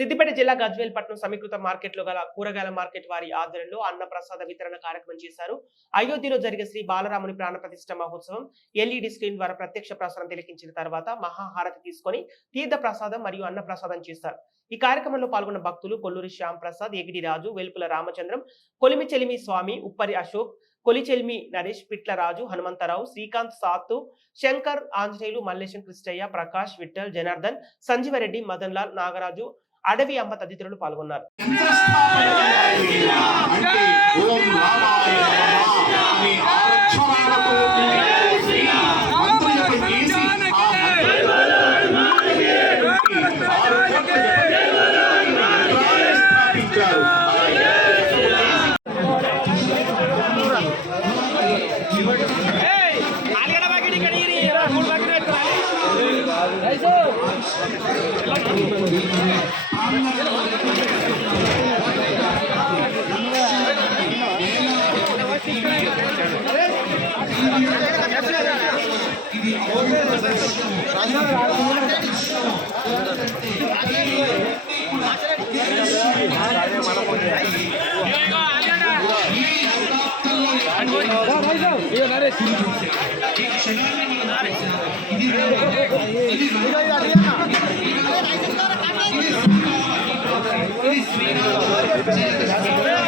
సిద్దిపేట జిల్లా గజ్వేల్ పట్నం సమీకృత మార్కెట్లో గల కూరగాయల మార్కెట్ వారి ఆధ్వర్యంలో అన్న ప్రసాద వితరణ కార్యక్రమం చేశారు. అయోధ్యలో జరిగే శ్రీ బాలరాముని ప్రాణ ప్రతిష్ఠ మహోత్సవం ఎల్ఈడి స్క్రీన్ ద్వారా ప్రత్యక్ష ప్రసారం తిలకించిన తర్వాత మహాహారతి తీసుకొని తీర్థ ప్రసాదం మరియు అన్న ప్రసాదం చేశారు. ఈ కార్యక్రమంలో పాల్గొన్న భక్తులు కొల్లూరి శ్యామ్ ప్రసాద్, ఎగిడి రాజు, వెలుపుల రామచంద్రం, కొలిమి చెలిమి స్వామి, ఉప్పరి అశోక్, కొలిచెల్మి నరేష్, పిట్ల రాజు, హనుమంతరావు, శ్రీకాంత్, సాతు, శంకర్, ఆంజనేయులు, మల్లేశం, కృష్ణయ్య, ప్రకాష్, విఠల్, జనార్దన్, సంజీవరెడ్డి, మదన్ లాల్, నాగరాజు, అడవి అమ్మ తదితరులు పాల్గొన్నారు. ఇది